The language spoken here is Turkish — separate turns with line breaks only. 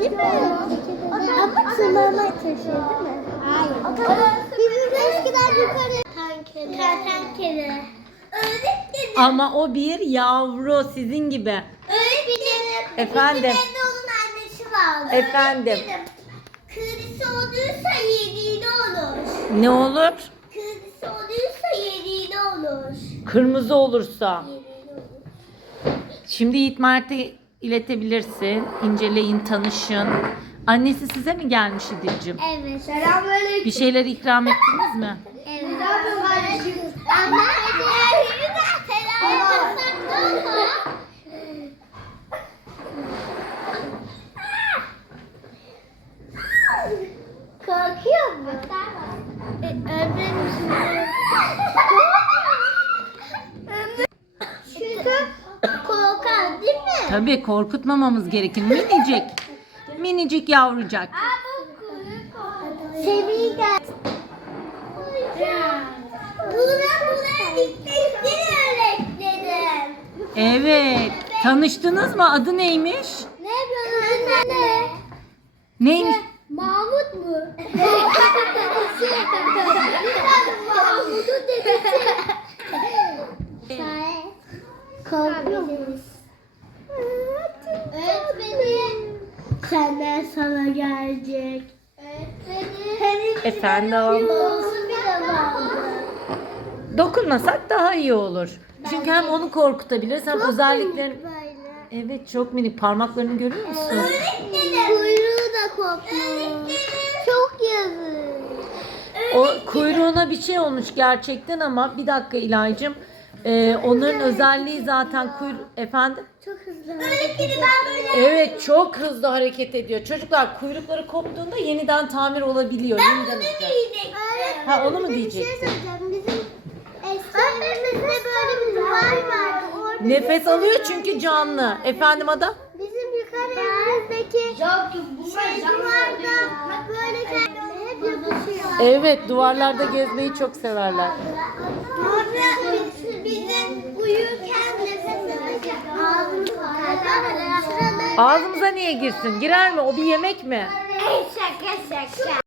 değil mi? Ama tırmanmaya çalışıyor değil mi? Hayır. Bizim eskiden yukarı tankere. Kertenkele. Öğretmenim. Ama o bir yavru sizin gibi. Öğretmenim. Efendim? Bizim vardı.
Efendim? Kırmızı olursa yediğinde olur. Ne olur? Kırmızı olursa yediğinde olur.
Kırmızı olursa. Olur. Şimdi Yiğit Mert'e iletebilirsin. İnceleyin, tanışın. Annesi size mi gelmiş İdil'cim? Evet. Selamünaleyküm. Bir şeyler ikram ettiniz mi? Evet. Ama eğer selam yaparsak ne olur?
Korkuyor mu? E, öğretmenim Çünkü korkar değil mi?
Tabii korkutmamamız gerekir. Minicik. Minicik yavrucak. Semih gel.
Buna buna dikkat öğretmenim.
Evet. Tanıştınız mı? Adı neymiş? Ne? Neymiş? Mahmut mu?
Öğretmenim. Senden sana gelecek. Öğretmenim. Efendim?
Dokunmasak daha iyi olur. Çünkü hem onu korkutabiliriz hem özelliklerini... Evet çok minik. Parmaklarını görüyor musun?
Öğretmenim. Kuyruğu da kopmuş. Çok yazık.
O kuyruğuna bir şey olmuş gerçekten ama bir dakika İlaycığım. Ee, onların özelliği zaten kuyruğu... Efendim? Çok hızlı. Öğretmenim ben böyle. Evet çok hızlı hareket ediyor. Çocuklar kuyrukları koptuğunda yeniden tamir olabiliyor. yeniden olacak. Ha, onu mu Bir diyecektin? şey söyleyeceğim. Bizim eski böyle bir duvar vardı. Orada Nefes alıyor çünkü canlı. Efendim ada? Bizim yukarı evimizdeki şey duvarda böyle. Evet duvarlarda gezmeyi çok severler. Orada bizim uyurken nefes alırken ağzımız Ağzımıza niye girsin? Girer mi? O bir yemek mi? şaka şaka.